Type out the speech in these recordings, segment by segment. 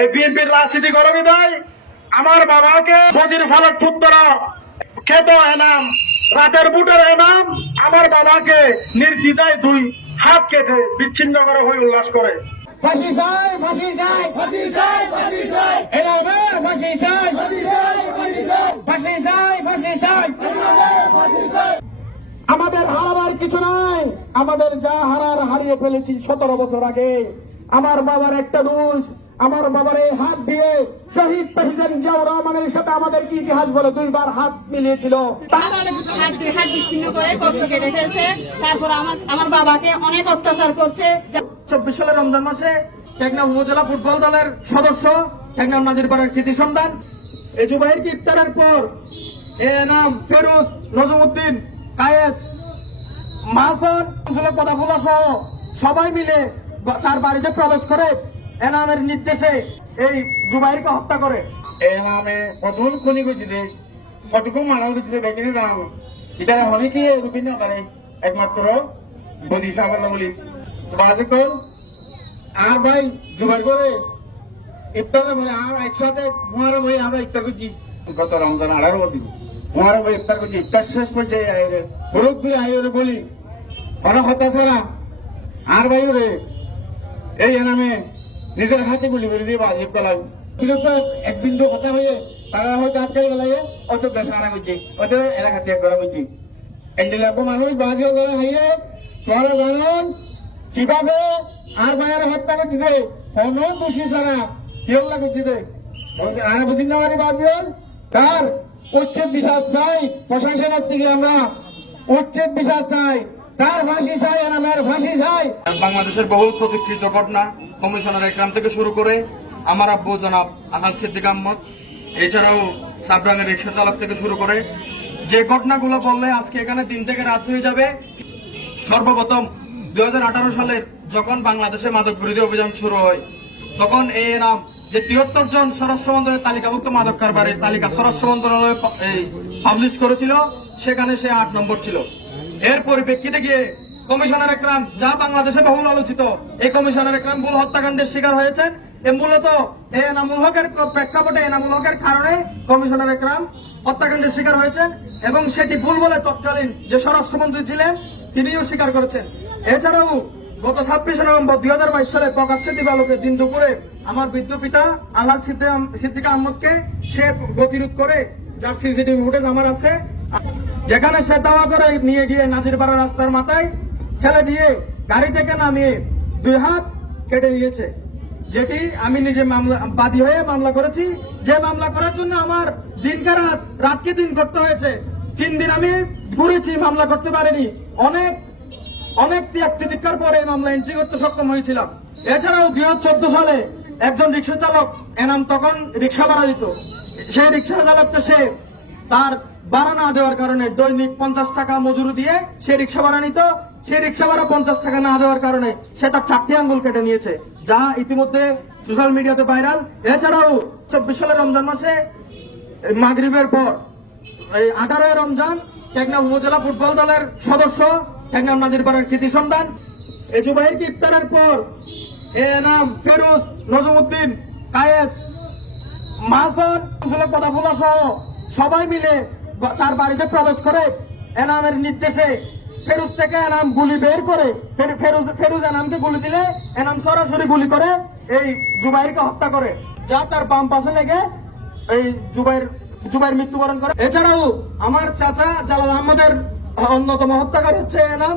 এই বিএনপির রাজনীতি করে বিদায় আমার বাবাকে নদীর ফলক পুত্রা খেত এনাম রাতের বুটের এনাম আমার বাবাকে নির্দ্বিধায় দুই হাত কেটে বিচ্ছিন্ন করে হয়ে উল্লাস করে। ফাঁসি চাই, ফাঁসি চাই, ফাঁসি চাই, ফাঁসি চাই, এনামের ফাঁসি চাই, ফাঁসি চাই, ফাঁসি চাই, ফাঁসি চাই, ফাঁসি চাই, এনামের ফাঁসি চাই। আমাদের হারাবার কিছু নাই, আমাদের যা হারার হারিয়ে ফেলেছি 17 বছর আগে। আমার বাবার একটা দোষ, আমার বাবার এই হাত দিয়ে শহীদ প্রেসিডেন্ট জিয়াউর রহমানের সাথে আমাদের কি ইতিহাস বলে 2 বার হাত মিলিয়েছিল। হাত বিচ্ছিন্ন করে কবজ কেটে ফেলছে। তারপর আমার বাবাকে অনেক অত্যাচার করছে। 24 সালের রমজান মাসে টেকনাফ উপজেলা ফুটবল দলের সদস্য টেকনাফ নাজিরপাড়ার কৃতি সন্তান এই জুবাইরকে ইফতারের পর এনাম ফেরোজ নজমুদ্দিন কায়েস মাহসন পদাফুলা সহ সবাই মিলে তার বাড়িতে প্রবেশ করে এনামের নির্দেশে এই জুবাইরকে হত্যা করে। এনামে কতক্ষণ খুনি করছি দে কতক্ষণ মারা করছি দে বেকিনে দাম এটা অনেকে রুপিন না পারে একমাত্র বদি সাগর বলি বাজকল আর ভাই জুবাইর করে ইফতার মানে আর একসাথে মুহারা ভাই আমরা ইফতার করছি গত রমজান 18 দিন মুহারা ভাই ইফতার করছি ইফতার শেষ পর্যায়ে আয়ে বহুত দূরে আয়ে বলি কোনো হত্যা ছাড়া আর ভাই রে এই এনামে নিজের হাতে গুলি করে দিয়ে বাজিব কলাই কিন্তু এক বিন্দু কথা হয়ে তারা হয়তো আটকাই গেলাই অত দেশ আনা করছি অত এলাকা ত্যাগ করা হয়েছি এন্ডিলাপো মানুষ বাজিও করা হইয়ে তোমরা জানেন কিভাবে আর ভাইয়ের হত্যা করছি দে কোনো দোষী ছাড়া কেউলা করছি দে আর বুঝিন না মানে বাজিও তার উচ্ছেদ বিচার চাই প্রশাসনের থেকে আমরা উচ্ছেদ বিচার চাই তার ফাঁসি চাই এনামের ফাঁসি চাই। বাংলাদেশের বহুল প্রতীক্ষিত ঘটনা কমিশনার একরাম থেকে শুরু করে আমার আব্বু জনাব আলহাজ সিদ্দিক আহমদ এছাড়াও সাবরাঙ্গের রিক্সা চালক থেকে শুরু করে যে ঘটনাগুলো বললে আজকে এখানে দিন থেকে রাত হয়ে যাবে। সর্বপ্রথম 2018 সালের যখন বাংলাদেশে মাদক বিরোধী অভিযান শুরু হয় তখন এই নাম যে 73 জন স্বরাষ্ট্র মন্ত্রণালয়ের তালিকাভুক্ত মাদক কারবারের তালিকা স্বরাষ্ট্র মন্ত্রণালয় পাবলিশ করেছিল, সেখানে সে 8 নম্বর ছিল। এর পরিপ্রেক্ষিতে গিয়ে কমিশনার একরাম যা বাংলাদেশে বহুল আলোচিত এই কমিশনার একরাম ভুল হত্যাকাণ্ডের শিকার হয়েছেন। মূলত এনামুল হকের প্রেক্ষাপটে এনামুল হকের কারণে কমিশনার একরাম হত্যাকাণ্ডের শিকার হয়েছেন এবং সেটি ভুল বলে তৎকালীন যে স্বরাষ্ট্রমন্ত্রী ছিলেন তিনিও স্বীকার করেছেন। এছাড়াও গত 26 নভেম্বর 2022 সালে প্রকাশ্যে দিবালোকে দিন দুপুরে আমার বৃদ্ধ পিতা আলহাজ সিদ্দিক আহমদকে সে গতিরোধ করে, যার সিসিটিভি ফুটেজ আমার আছে, যেখানে সে দাওয়া করে নিয়ে গিয়ে নাজিরপাড়া রাস্তার মাথায় ফেলে দিয়ে গাড়ি থেকে নামিয়ে 2 হাত কেটে নিয়েছে। যেটি আমি নিজে বাদী হয়ে মামলা করেছি, যে মামলা করার জন্য আমার দিনকে রাতকে দিন করতে হয়েছে। 3 দিন আমি ঘুরেছি, মামলা করতে পারিনি। অনেক ত্যাগ তিতিক্ষার পরে এই মামলা এন্ট্রি করতে সক্ষম হয়েছিলাম। এছাড়াও 2014 সালে একজন রিক্সা চালক এনাম তখন রিক্সা ভাড়া দিত, সেই রিক্সা চালককে সে তার ভাড়া না দেওয়ার কারণে দৈনিক 50 টাকা মজুরি দিয়ে সে রিক্সা ভাড়া নিত। সেই রিক্সা ভাড়া 50 টাকা না দেওয়ার কারণে সে তার 4টি আঙ্গুল কেটে নিয়েছে, যা ইতিমধ্যে সোশ্যাল মিডিয়াতে ভাইরাল। এছাড়াও 24 সালের রমজান মাসে মাগরিবের পর 18 রমজান টেকনাফ উপজেলা ফুটবল দলের সদস্য টেকনাফ নাজিরপাড়ার কৃতি সন্তান এই জুবাইরকে ইফতারের পর এনাম ফেরোজ নজমুদ্দিন কায়েস মাহসন পদাফুলা সহ সবাই মিলে তার বাড়িতে প্রবেশ করে এনামের নির্দেশে ফেরোজ থেকে এনাম গুলি বের করে ফেরোজ এনামকে গুলি দিলে এনাম সরাসরি গুলি করে এই জুবাইরকে হত্যা করে, যা তার বাম পাশে লেগে এই জুবাইর মৃত্যুবরণ করে। এছাড়াও আমার চাচা জালাল আহমদের অন্যতম হত্যাকারী হচ্ছে এনাম।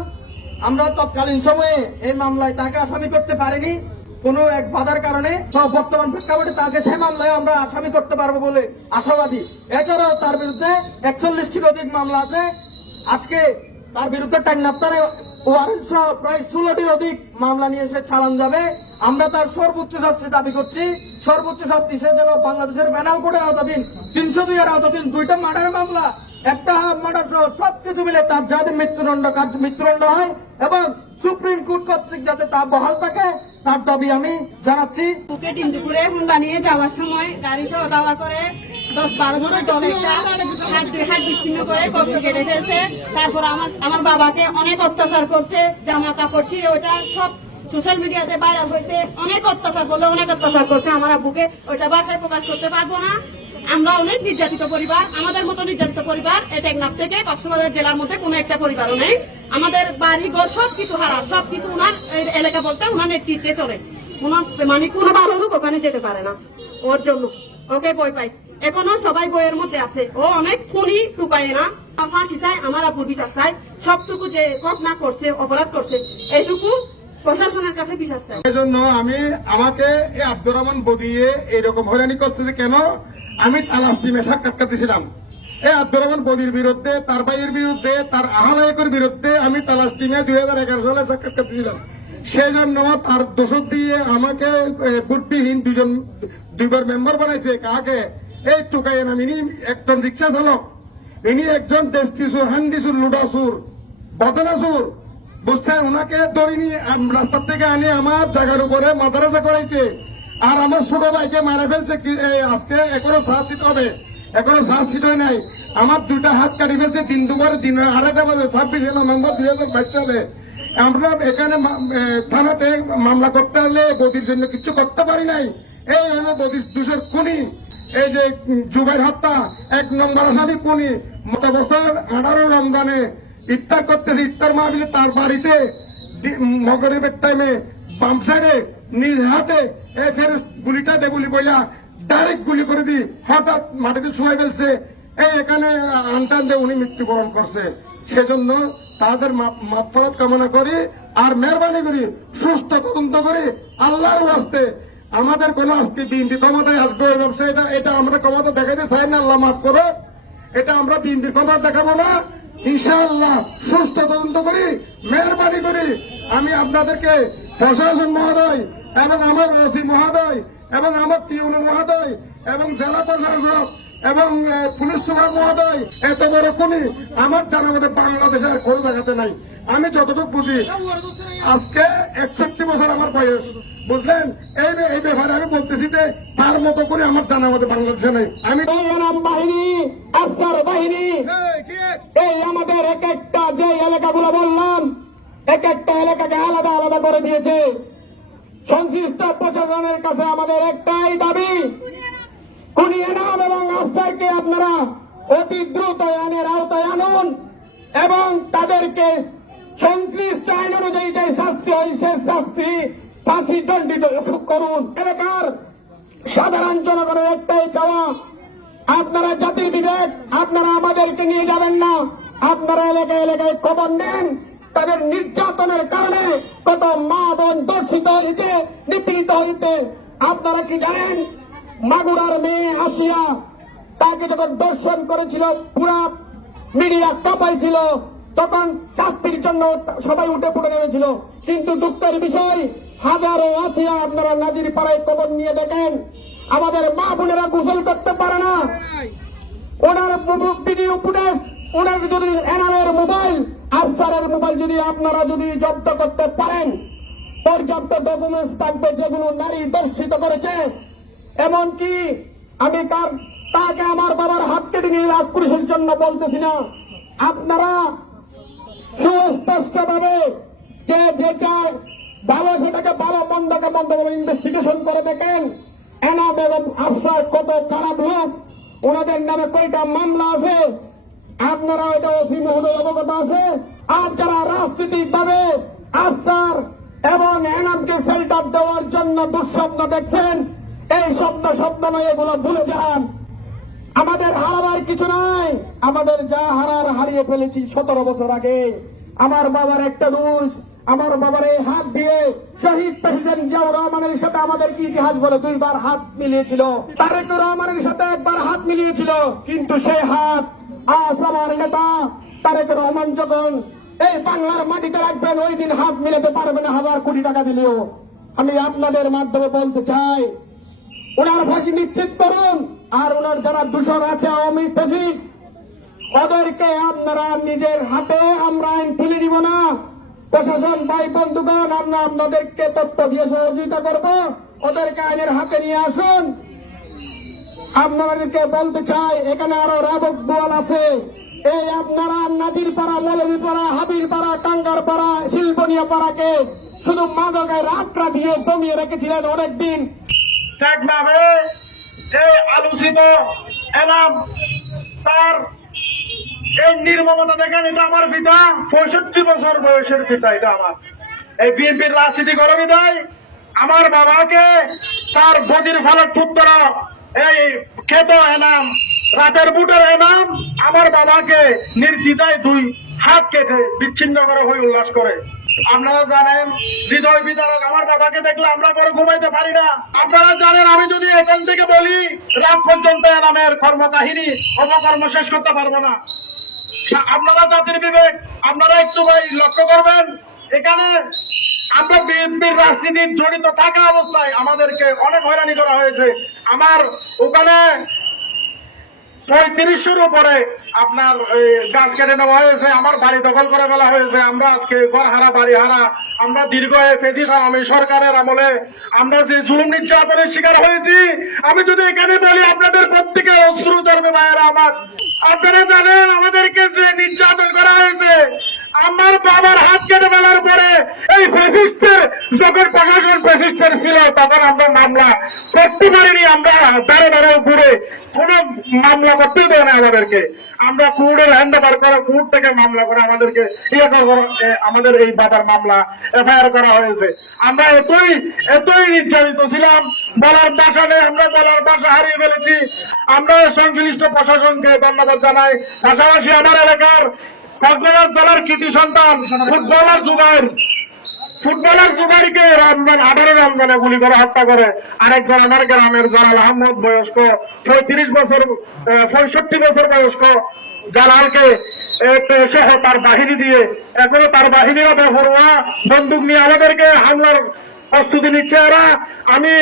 আমরা তৎকালীন সময়ে এই মামলায় তাকে আসামি করতে পারিনি কোনো এক বাধার কারণে, বর্তমান প্রেক্ষাপটে তাকে সেই মামলায় আমরা আসামি করতে পারবো বলে আশাবাদী। এছাড়াও তার বিরুদ্ধে 41টির অধিক মামলা আছে। আজকে তার বিরুদ্ধে টাইনাপ্তারে ওয়ারেন্ট সহ প্রায় 16টির অধিক মামলা নিয়ে সে চালান যাবে। আমরা তার সর্বোচ্চ শাস্তি দাবি করছি। সর্বোচ্চ শাস্তি সে যেন বাংলাদেশের পেনাল কোডের আওতাধীন 302 এর আওতাধীন 2টা মার্ডারের মামলা, একটা মার্ডার সহ সবকিছু মিলে তার যাতে মৃত্যুদণ্ড হয় এবং সুপ্রিম কোর্ট কর্তৃক যাতে তা বহাল থাকে তার দাবি আমি জানাচ্ছি। বুকে দিন দুপুরে হুন্ডা নিয়ে যাওয়ার সময় গাড়ি সহ দাওয়া করে 10-12 জনের দল একটা হাত বিচ্ছিন্ন করে কবজ কেটে ফেলছে। তারপর আমার বাবাকে অনেক অত্যাচার করছে, জামা কাপড় ছিঁড়ে ওটা সব সোশ্যাল মিডিয়াতে ভাইরাল হয়েছে, অনেক অত্যাচার করলে অনেক অত্যাচার করছে আমার আব্বুকে, ওইটা বাসায় প্রকাশ করতে পারবো না। আমরা অনেক নির্যাতিত পরিবার, আমাদের মতো নির্যাতিত পরিবার এই টেকনাফ থেকে কক্সবাজার জেলার মধ্যে কোনো একটা পরিবারও নেই। আমাদের বাড়ি ঘর সবকিছু হারা, সবকিছু ওনার এলাকা বলতে ওনার নেতৃত্বে চলে। মানে কোনো ভালো লোক ওখানে যেতে পারে না ওর জন্য, ওকে বই পাই। এখনো সবাই বইয়ের মধ্যে আছে, ও অনেক খুনি টুকায় না, ফাঁসি চাই, আমার আপুর বিচার চাই। সবটুকু যে ঘটনা করছে, অপরাধ করছে, এইটুকু প্রশাসনের কাছে বিচার চাই। এই জন্য আমাকে এই আব্দুর রহমান বদিয়ে এইরকম হয়রানি করছে যে কেন আমি তালাশ টিমে সাক্ষাৎকার দিয়েছিলাম। এই আব্দুর রহমান বদির বিরুদ্ধে, তার ভাইয়ের বিরুদ্ধে, তার আহ্বায়কের বিরুদ্ধে আমি তালাশ টিমে 2011 সালে সাক্ষাৎকার দিয়েছিলাম। সেই জন্য তার দোষক দিয়ে আমাকে বুটবিহীন দুইবার মেম্বার বানাইছে। কাকে? এই টুকাইয়ে নাম, ইনি একজন রিক্সা চালক, ইনি একজন দেশটিসুর, হান্ডিসুর, লুডাসুর, বদনাসুর, বুঝছেন? ওনাকে ধরিনি রাস্তার থেকে আনি আমার জায়গার উপরে মাদারাজা করাইছে, আর আমার ছোট ভাইকে মারা ফেলছে। আজকে এখনো চার্জশিট হবে, এখনো চার্জশিট হয় নাই। আমার দুইটা হাত কাটি ফেলছে দিন দুপুরে, দিন 2:30 বাজে 26 নভেম্বর 2022 সালে। আমরা এখানে থানাতে মামলা করতে হলে বদির জন্য কিছু করতে পারি নাই। এই হলো বদির দোষের খুনি। এই যে জুবাইর হত্যা 1 নম্বর আসামি খুনি। গত বছর 18 রমজানে ইফতার করতেছে, ইফতার মাহফিলে তার বাড়িতে মগরিবের টাইমে বাম সাইডে নিজ হাতে ফের গুলিটা দে গুলি বইলা ডাইরেক্ট গুলি করে দি হঠাৎ মাটিতে শুয়ে ফেলছে। এই এখানে আনটান দিয়ে উনি মৃত্যুবরণ করছে। সেজন্য তাদের মাগফিরাত কামনা করি আর মেহরবানি করি সুস্থ তদন্ত করি আল্লাহর ওয়াস্তে। আমাদের কোন আজকে বিএনপি ক্ষমতায় আসবে এই ব্যবসায়, এটা আমরা ক্ষমতা দেখাইতে চাই না, আল্লাহ মাফ করো। এটা আমরা বিএনপির ক্ষমতা দেখাবো না, ইনশাআল্লাহ সুস্থ তদন্ত করি, মেহরবানি করি। আমি আপনাদেরকে প্রশাসন মহোদয় এবং আমার ওসি মহোদয় এবং আমার টিউনো মহোদয় এবং জেলা প্রশাসক এবং পুলিশ সুপার মহোদয়, এত বড় খুনি আমার জানার মধ্যে বাংলাদেশের কোন জায়গাতে নাই। আমি যতটুকু বুঝি, আজকে 61 বছর আমার বয়স, বুঝলেন? এই ব্যাপারে আমি বলতেছি যে তার মতো করে আমার জানার মধ্যে বাংলাদেশে নেই। আমি বাহিনী, আফসার বাহিনী, এই আমাদের এক একটা যে এলাকাগুলো বললাম, এক একটা এলাকাকে আলাদা আলাদা করে দিয়েছে। সংশ্লিষ্ট প্রশাসনের কাছে আমাদের একটাই দাবি, খুনি এনাম এবং আফসারকে আপনারা অতি দ্রুত আইনের আওতায় আনুন এবং তাদেরকে সংশ্লিষ্ট আইন অনুযায়ী যে শাস্তি হয় সে শাস্তি ফাঁসি দণ্ডিত করুন। এলাকার সাধারণ জনগণের একটাই চাওয়া, আপনারা জাতির বিবেক, আপনারা আমাদেরকে নিয়ে যাবেন না, আপনারা এলাকায় এলাকায় খবর নেন। তাদের নির্যাতনের কারণে কত মা বোন দর্শিত হয়েছে, নিপীড়িত হয়েছে। আপনারা কি জানেন? মাগুরার মেয়ে আসিয়া, তাকে যখন দর্শন করেছিল পুরা মিডিয়া কাঁপাইছিল, তখন শাস্তির জন্য সবাই উঠে পড়ে নেমেছিল। কিন্তু দুঃখের বিষয়, হাজারো আসিয়া আপনারা নাজির পাড়ায় খবর নিয়ে দেখেন, আমাদের মা বোনেরা গোসল করতে পারে না। ওনার ভিডিও ফুটেজ, ওনার যদি এনারের মোবাইল, আফসারের মোবাইল যদি আপনারা যদি জব্দ করতে পারেন, পর্যাপ্ত ডকুমেন্টস থাকবে যেগুলো নারী দর্শিত করেছে। এমনকি আমি তাকে আমার বাবার হাত কেটে নিয়ে রাজপুরুষের জন্য বলতেছি না, আপনারা সুস্পষ্ট ভাবে যে যেটা ভালো সেটাকে ভালো, মন্দকে মন্দ বলে ইনভেস্টিগেশন করে দেখেন। এনাম এবং আফসার কত খারাপ লোক, ওনাদের নামে কয়টা মামলা আছে আপনারা এটা ওসি মহোদয় অবগত আছে। আর যারা রাজনীতিক ভাবে আফসার এবং এনামকে সেল্টার দেওয়ার জন্য দুঃস্বপ্ন দেখছেন, এই স্বপ্ন নয়, এগুলো ভুলে যান। আমাদের হারাবার কিছু নাই, আমাদের যা হারার হারিয়ে ফেলেছি 17 বছর আগে। আমার বাবার একটা দোষ, আমার বাবার এই হাত দিয়ে শহীদ প্রেসিডেন্ট জিয়াউর রহমানের সাথে আমাদের কি ইতিহাস বলে 2 বার হাত মিলিয়েছিল, তারেকুর রহমানের সাথে 1 বার হাত মিলিয়েছিল। কিন্তু সেই হাত আজ আমার নেতা তারেক রহমান যখন এই বাংলার মাটিতে রাখবেন, ওই দিন হাত মিলাতে পারবেন 1000 কোটি টাকা দিলেও। আমি আপনাদের মাধ্যমে বলতে চাই, ওনার ফাঁসি নিশ্চিত করুন। আর ওনার যারা দূষণ আছে আওয়ামী ফেসিক, ওদেরকে আপনারা নিজের হাতে, আমরা আইন তুলে দিব না। প্রশাসন ভাই বন্ধুগণ, আমরা আপনাদেরকে তথ্য দিয়ে সহযোগিতা করব, ওদেরকে আইনের হাতে নিয়ে আসুন। আপনাদেরকে বলতে চাই, এখানে আরো রাবক দোয়াল আছে। এই আপনারা নাজির পাড়া, মৌলভী পাড়া, হাবির পাড়া, টাঙ্গার পাড়া, শিল্পনিয়া পাড়াকে শুধু মাদকের রাতটা দিয়ে জমিয়ে রেখেছিলেন অনেকদিন। টেকনাফে এই আলোচিত এনাম তার এই নির্মমতা দেখেন, এটা আমার পিতা 65 বছর বয়সের পিতা, এটা আমার এই বিএনপির রাজনীতি করে বিদায় আমার বাবাকে তার বদির ফালক পুত্র এই খেত এনাম রাতের বুটের এনাম আমার বাবাকে নির্দ্বিধায় 2 হাত কেটে বিচ্ছিন্ন করে হয়ে উল্লাস করে। আপনারা জানেন হৃদয় বিদারক, আমার বাবাকে দেখলে আমরা করে ঘুমাইতে পারি না। আপনারা জানেন আমি যদি এখান থেকে বলি রাত পর্যন্ত এনামের কর্মকাহিনী অপকর্ম শেষ করতে পারবো না। আপনারা জাতির বিবেক, আপনারা একটু ভাই লক্ষ্য করবেন, এখানে আমরা বিএনপির রাজনীতির জড়িত থাকা অবস্থায় আমাদেরকে অনেক হয়রানি করা হয়েছে। আমার ওখানে 3500-এর উপরে আপনার গাছ কেটে নেওয়া হয়েছে, আমার বাড়ি দখল করে ফেলা হয়েছে। আমরা আজকে ঘর হারা বাড়ি হারা, আমরা দীর্ঘ ফেসিস্ট আওয়ামী সরকারের আমলে আমরা যে জুলুম নির্যাতনের শিকার হয়েছি। আমি যদি এখানে বলি আপনাদের প্রত্যেকে অশ্রু ধরবে ভাইয়েরা আমার। আপনারা জানেন আমাদেরকে যে নির্যাতন করা হয়েছে, আমার বাবার হাত কেটে ফেলার পরে এই ফেসিস্টের যখন প্রশাসন ফেসিস্টের ছিল তখন আমরা মামলা করতে পারিনি। আমরা দাঁড়ে দাঁড়ে ঘুরে কোন মামলা করতে দেয় না আমাদেরকে। আমরা কোর্টের হ্যান্ড ওভার করে কোর্ট থেকে মামলা করে আমাদেরকে আমাদের এই বাবার মামলা এফআইআর করা হয়েছে। আমরা এতই নির্যাতিত ছিলাম, বলার ভাষা নেই, আমরা বলার ভাষা হারিয়ে ফেলেছি। আমরা সংশ্লিষ্ট প্রশাসনকে ধন্যবাদ জানাই। পাশাপাশি আমার এলাকার কক্সবাজার জেলার কৃতি সন্তান ফুটবলার জুবাইরকে 18 রমজানে গুলি করে হত্যা করে আরেকজন আমার গ্রামের জালাল আহমদ বয়স্ক 65 বছর বয়স্ক জালালকে সহ তার বাহিনী দিয়ে এখনো তার বাহিনীরা বেপরোয়া বন্দুক নিয়ে আমাদেরকে হামলার প্রস্তুতি নিচ্ছে এরা। আমি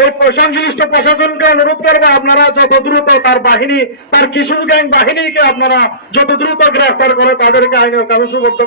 এই সংশ্লিষ্ট প্রশাসনকে অনুরোধ করবো, আপনারা যত দ্রুত তার বাহিনী, তার কিশোর গ্যাং বাহিনীকে আপনারা যত দ্রুত গ্রেফতার করে তাদেরকে আইনের কাছে সুবদ্ধ